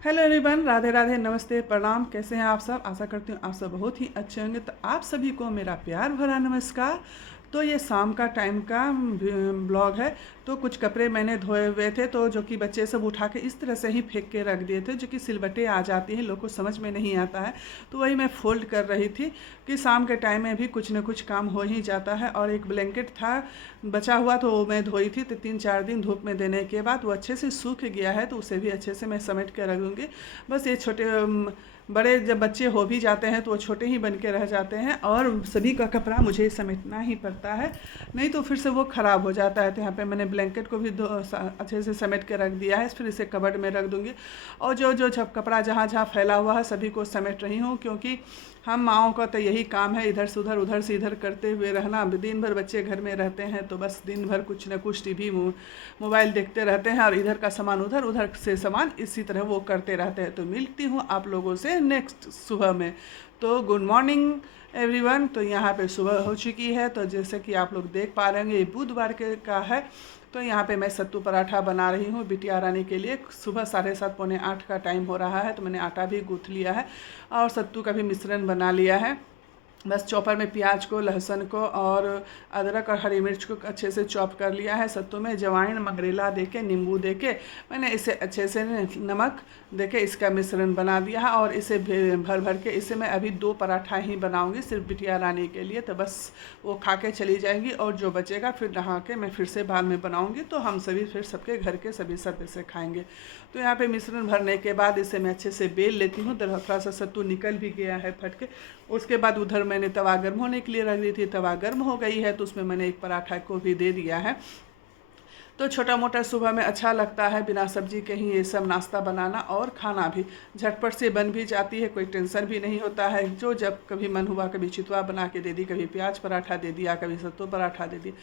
Hello everyone, Radhe Radhe, नमस्ते, प्रणाम। कैसे हैं आप सब? आशा करती हूँ आप सब बहुत ही अच्छे होंगे। तो आप सभी को मेरा प्यार भरा नमस्कार। तो ये शाम का टाइम का ब्लॉग है। तो कुछ कपड़े मैंने धोए हुए थे, तो जो कि बच्चे सब उठा के इस तरह से ही फेंक के रख दिए थे, जो कि सिलबट्टे आ जाती हैं, लोग को समझ में नहीं आता है। तो वही मैं फ़ोल्ड कर रही थी कि शाम के टाइम में भी कुछ न कुछ काम हो ही जाता है। और एक ब्लैंकेट था बचा हुआ, तो वो मैं धोई थी, तो 3-4 दिन धूप में देने के बाद वो अच्छे से सूख गया है, तो उसे भी अच्छे से मैं समेट के रख दूँगी। बस ये छोटे बड़े जब बच्चे हो भी जाते हैं तो वो छोटे ही बन के रह जाते हैं, और सभी का कपड़ा मुझे समेटना ही पड़ता है, नहीं तो फिर से वो ख़राब हो जाता है। तो यहाँ पे मैंने ब्लैंकेट को भी अच्छे से समेट के रख दिया है, फिर इसे कबर्ड में रख दूँगी। और जो जो जब कपड़ा जहाँ जहाँ फैला हुआ है सभी को समेट रही हूँ, क्योंकि हम माँओं का तो यही काम है, इधर से उधर से इधर करते हुए रहना। दिन भर बच्चे घर में रहते हैं तो बस दिन भर कुछ न कुछ टीवी मोबाइल देखते रहते हैं, और इधर का सामान उधर, उधर से सामान इसी तरह वो करते रहते हैं। तो मिलती हूँ आप लोगों से नेक्स्ट सुबह में। तो गुड मॉर्निंग एवरीवन। तो यहाँ पे सुबह हो चुकी है, तो जैसे कि आप लोग देख पा रहे हैं ये बुधवार के का है। तो यहाँ पे मैं सत्तू पराठा बना रही हूँ बिटिया रानी के लिए। सुबह 7:30 पौने 8 का टाइम हो रहा है, तो मैंने आटा भी गूँथ लिया है और सत्तू का भी मिश्रण बना लिया है। बस चॉपर में प्याज को, लहसुन को और अदरक और हरी मिर्च को अच्छे से चॉप कर लिया है। सत्तू में अजवाइन, मंगरेला देके, नींबू देके मैंने इसे अच्छे से नमक देके इसका मिश्रण बना दिया है। और इसे भर भर के इसे मैं अभी 2 पराठा ही बनाऊंगी सिर्फ बिटिया रानी के लिए। तो बस वो खा के चली जाएंगी, और जो बचेगा फिर नहा के मैं फिर से बाद में बनाऊंगी, तो हम सभी फिर सबके घर के सभी सदस्य खाएंगे। तो यहाँ पे मिश्रण भरने के बाद इसे मैं अच्छे से बेल लेती हूँ। थोड़ा सा सत्तू निकल भी गया है फट के। उसके बाद उधर मैंने तवा गर्म होने के लिए रख दी थी, तवा गर्म हो गई है, तो उसमें मैंने एक पराठा को भी दे दिया है। तो छोटा मोटा सुबह में अच्छा लगता है बिना सब्जी के ही ये सब नाश्ता बनाना, और खाना भी झटपट से बन भी जाती है, कोई टेंशन भी नहीं होता है। जो जब कभी मन हुआ कभी चितवा बना के दे दी, कभी प्याज पराठा दे दिया, कभी सत्तू पराठा दे दी,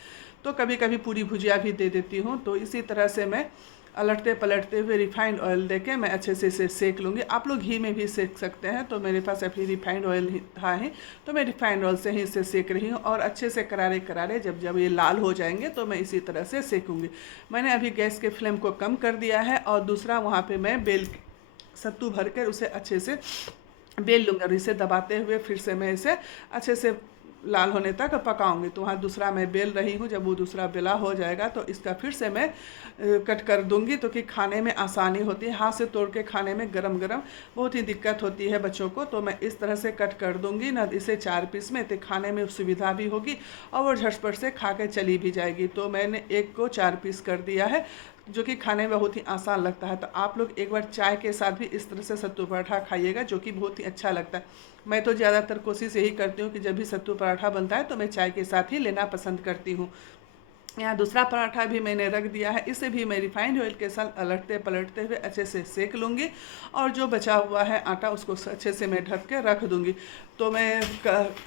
तो कभी कभी पूरी भुजिया भी दे देती हूँ। तो इसी तरह से मैं अलटते पलटते हुए रिफाइंड ऑयल देके मैं अच्छे से इसे सेक लूँगी। आप लोग घी में भी सेक सकते हैं, तो मेरे पास अभी रिफाइंड ऑयल ही था ही, तो मैं रिफाइंड ऑयल से ही इसे सेक रही हूँ। और अच्छे से करारे करारे जब जब ये लाल हो जाएंगे तो मैं इसी तरह से सेकूँगी। मैंने अभी गैस के फ्लेम को कम कर दिया है, और दूसरा वहाँ पे मैं सत्तू भर कर उसे अच्छे से बेल लूँगी, और इसे दबाते हुए फिर से मैं इसे अच्छे से लाल होने तक पकाऊंगी। तो वहाँ दूसरा मैं बेल रही हूँ, जब वो दूसरा बेला हो जाएगा तो इसका फिर से मैं कट कर दूंगी, तो कि खाने में आसानी होती है। हाथ से तोड़ के खाने में गरम गरम बहुत ही दिक्कत होती है बच्चों को, तो मैं इस तरह से कट कर दूंगी ना इसे 4 पीस में, तो खाने में सुविधा भी होगी और वो झटपट से खा के चली भी जाएगी। तो मैंने एक को 4 पीस कर दिया है, जो कि खाने में बहुत ही आसान लगता है। तो आप लोग एक बार चाय के साथ भी इस तरह से सत्तू पराठा खाइएगा, जो कि बहुत ही अच्छा लगता है। मैं तो ज़्यादातर कोशिश यही करती हूँ कि जब भी सत्तू पराठा बनता है तो मैं चाय के साथ ही लेना पसंद करती हूँ। यहाँ दूसरा पराठा भी मैंने रख दिया है, इसे भी मैं रिफाइंड ऑयल के साथ अलटते पलटते हुए अच्छे से सेक लूँगी, और जो बचा हुआ है आटा उसको अच्छे से मैं ढक के रख दूँगी। तो मैं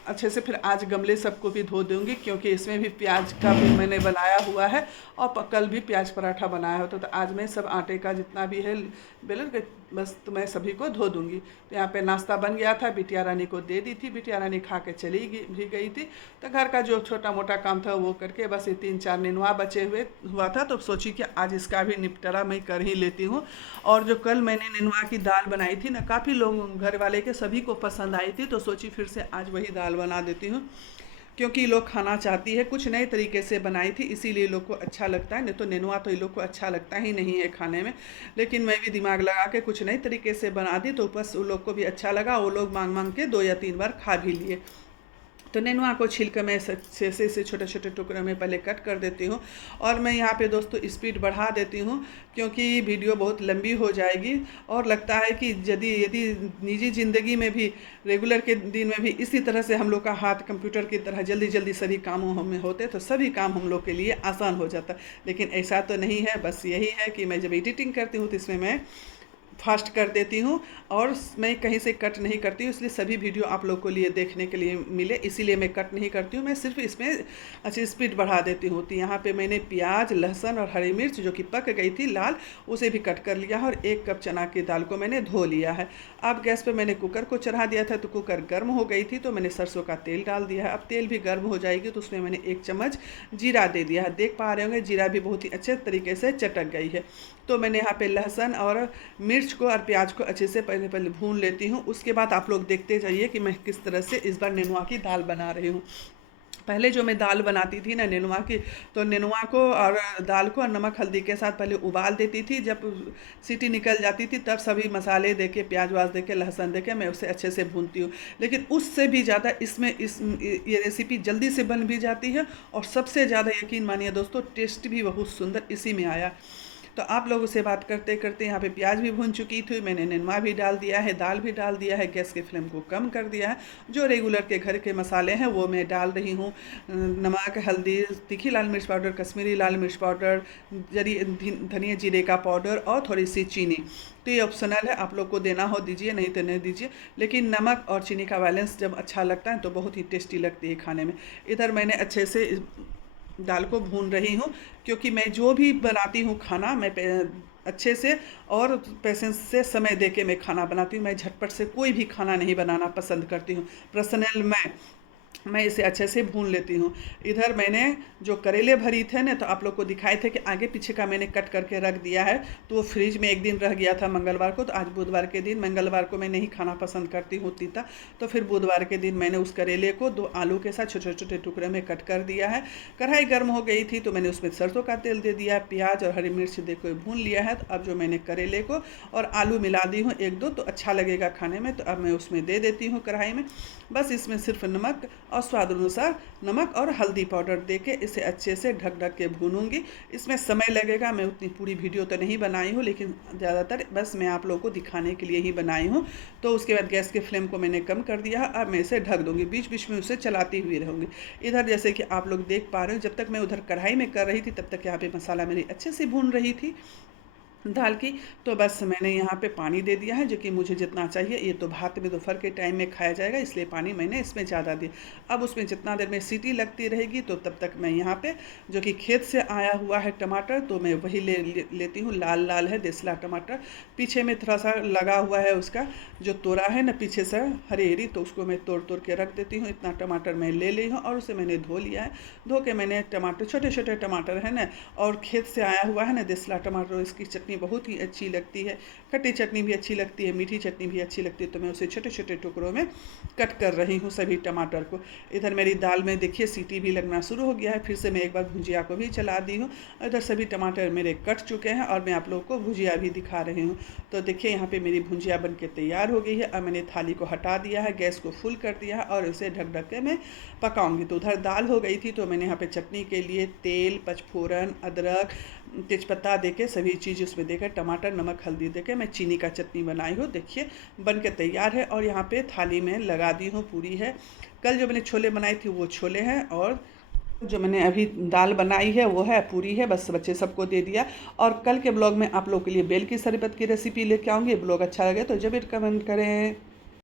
अच्छे से फिर आज गमले सबको भी धो दूँगी, क्योंकि इसमें भी प्याज का भी मैंने बनाया हुआ है, और कल भी प्याज पराठा बनाया होता। तो आज मैं सब आटे का जितना भी है बेलन के बस तो मैं सभी को धो दूँगी। तो यहाँ पे नाश्ता बन गया था, बिटिया रानी को दे दी थी, बिटिया रानी खा के चली भी गई थी। तो घर का जो छोटा मोटा काम था वो करके बस ये 3-4 नेनुआ बचे हुआ था, तो सोची कि आज इसका भी निपटारा मैं कर ही लेती हूँ। और जो कल मैंने नेनुआ की दाल बनाई थी ना, काफ़ी लोग घर वाले के सभी को पसंद आई थी, तो सोची फिर से आज वही दाल बना देती हूँ, क्योंकि लोग खाना चाहती है। कुछ नए तरीके से बनाई थी, इसीलिए लोग को अच्छा लगता है, नहीं तो नेनुआ तो ये लोग को अच्छा लगता ही नहीं है खाने में। लेकिन मैं भी दिमाग लगा के कुछ नए तरीके से बना दी, तो बस उन लोग को भी अच्छा लगा, वो लोग मांग मांग के 2 या 3 बार खा भी लिए। तो नेनुआ को छील कर मैं से छोटे छोटे टुकड़ों में पहले कट कर देती हूँ। और मैं यहाँ पे दोस्तों स्पीड बढ़ा देती हूँ, क्योंकि वीडियो बहुत लंबी हो जाएगी, और लगता है कि यदि यदि निजी ज़िंदगी में भी रेगुलर के दिन में भी इसी तरह से हम लोग का हाथ कंप्यूटर की तरह जल्दी जल्दी सभी कामों में होते, तो सभी काम हम लोग के लिए आसान हो जाता। लेकिन ऐसा तो नहीं है, बस यही है कि मैं जब एडिटिंग करती हूँ तो इसमें मैं फास्ट कर देती हूँ, और मैं कहीं से कट नहीं करती हूँ, इसलिए सभी वीडियो आप लोग को लिए देखने के लिए मिले, इसीलिए मैं कट नहीं करती हूँ। मैं सिर्फ इसमें अच्छी स्पीड बढ़ा देती हूँ। तो यहाँ पे मैंने प्याज, लहसुन और हरी मिर्च जो कि पक गई थी लाल, उसे भी कट कर लिया है, और 1 कप चना की दाल को मैंने धो लिया है। अब गैस पे मैंने कुकर को चढ़ा दिया था, तो कुकर गर्म हो गई थी, तो मैंने सरसों का तेल डाल दिया है। अब तेल भी गर्म हो जाएगी तो उसमें मैंने 1 चम्मच जीरा दे दिया है। देख पा रहे होंगे जीरा भी बहुत ही अच्छे तरीके से चटक गई है। तो मैंने यहाँ पे लहसुन और मिर्च मिर्च को और प्याज को अच्छे से पहले भून लेती हूँ। उसके बाद आप लोग देखते जाइए कि मैं किस तरह से इस बार नेनुआ की दाल बना रही हूँ। पहले जो मैं दाल बनाती थी ना नेनुआ की, तो नेनुआ को और दाल को और नमक हल्दी के साथ पहले उबाल देती थी। जब सीटी निकल जाती थी तब सभी मसाले दे के, प्याज व्याज दे के, लहसुन दे के मैं उसे अच्छे से भूनती हूँ। लेकिन उससे भी ज़्यादा इसमें ये रेसिपी जल्दी से बन भी जाती है, और सबसे ज़्यादा यकीन मानिए दोस्तों, टेस्ट भी बहुत सुंदर इसी में आया। तो आप लोगों से बात करते करते यहाँ पे प्याज भी भून चुकी थी, मैंने नेनुआ भी डाल दिया है, दाल भी डाल दिया है, गैस की फ्लेम को कम कर दिया है। जो रेगुलर के घर के मसाले हैं वो मैं डाल रही हूँ। नमक, हल्दी, तीखी लाल मिर्च पाउडर, कश्मीरी लाल मिर्च पाउडर, धनिया जीरे का पाउडर और थोड़ी सी चीनी। तो ये ऑप्शनल है, आप लोग को देना हो दीजिए, नहीं तो नहीं दीजिए। लेकिन नमक और चीनी का बैलेंस जब अच्छा लगता है तो बहुत ही टेस्टी लगती है खाने में। इधर मैंने अच्छे से दाल को भून रही हूँ, क्योंकि मैं जो भी बनाती हूँ खाना, मैं अच्छे से और पेशेंस से समय दे के मैं खाना बनाती हूँ। मैं झटपट से कोई भी खाना नहीं बनाना पसंद करती हूँ। पर्सनल मैं इसे अच्छे से भून लेती हूँ। इधर मैंने जो करेले भरी थे ना, तो आप लोग को दिखाए थे कि आगे पीछे का मैंने कट करके रख दिया है। तो वो फ्रिज में एक दिन रह गया था मंगलवार को, तो आज बुधवार के दिन, मंगलवार को मैं नहीं खाना पसंद करती हूँ तीता, तो फिर बुधवार के दिन मैंने उस करेले को 2 आलू के साथ छोटे छोटे टुकड़े में कट कर दिया है। कढ़ाई गर्म हो गई थी तो मैंने उसमें सरसों का तेल दे दिया, प्याज और हरी मिर्च दे के भून लिया है। तो अब जो मैंने करेले को और आलू मिला दी हूँ 1-2, तो अच्छा लगेगा खाने में। तो अब मैं उसमें दे देती हूँ कढ़ाई में। बस इसमें सिर्फ नमक और स्वाद अनुसार नमक और हल्दी पाउडर देके इसे अच्छे से ढक ढक के भूनूंगी। इसमें समय लगेगा, मैं उतनी पूरी वीडियो तो नहीं बनाई हूँ, लेकिन ज़्यादातर बस मैं आप लोगों को दिखाने के लिए ही बनाई हूँ। तो उसके बाद गैस के फ्लेम को मैंने कम कर दिया। अब मैं इसे ढक दूँगी, बीच बीच में उसे चलाती हुई रहूँगी। इधर जैसे कि आप लोग देख पा रहे हो, जब तक मैं उधर कढ़ाई में कर रही थी तब तक यहाँ पे मसाला मेरी अच्छे से भून रही थी दाल की। तो बस मैंने यहाँ पे पानी दे दिया है, जो कि मुझे जितना चाहिए। ये तो भात में दोपहर के टाइम में खाया जाएगा, इसलिए पानी मैंने इसमें ज़्यादा दिया। अब उसमें जितना देर में सीटी लगती रहेगी, तो तब तक मैं यहाँ पे जो कि खेत से आया हुआ है टमाटर, तो मैं वही लेती हूँ। लाल लाल है देसला टमाटर, पीछे में थोड़ा सा लगा हुआ है, उसका जो तोड़ा है ना पीछे से हरी हरी, तो उसको मैं तोड़ तोड़ के रख देती हूँ। इतना टमाटर मैं ले ली हूँ और उसे मैंने धो लिया है। धो के मैंने टमाटर, छोटे छोटे टमाटर है ना, और खेत से आया हुआ है ना देसला टमाटर, इसकी चटनी बहुत ही अच्छी लगती है। खट्टी चटनी भी अच्छी लगती है, मीठी चटनी भी अच्छी लगती है। तो मैं उसे छोटे छोटे टुकड़ों में कट कर रही हूँ सभी टमाटर को। इधर मेरी दाल में देखिए सीटी भी लगना शुरू हो गया है। फिर से मैं एक बार भुजिया को भी चला दी हूँ। इधर सभी टमाटर मेरे कट चुके हैं और मैं आप लोगों को भुजिया भी दिखा रही हूँ। तो देखिए यहाँ पे मेरी भुजिया बन के तैयार हो गई है। अब मैंने थाली को हटा दिया है, गैस को फुल कर दिया है और इसे ढक ढक के मैं पकाऊंगी। तो उधर दाल हो गई थी, तो मैंने यहाँ पे चटनी के लिए तेल, पचफोरन, अदरक, तेजपत्ता देके सभी चीज़ उसमें देकर, टमाटर, नमक, हल्दी देके मैं चीनी का चटनी बनाई हूँ। देखिए बन के तैयार है और यहाँ पे थाली में लगा दी हूँ। पूरी है, कल जो मैंने छोले बनाई थी वो छोले हैं, और जो मैंने अभी दाल बनाई है वो है, पूरी है। बस बच्चे सबको दे दिया। और कल के ब्लॉग में आप लोग के लिए बेल की शरबत की रेसिपी लेके आऊँगी। ब्लॉग अच्छा लगे तो जरूर कमेंट करें।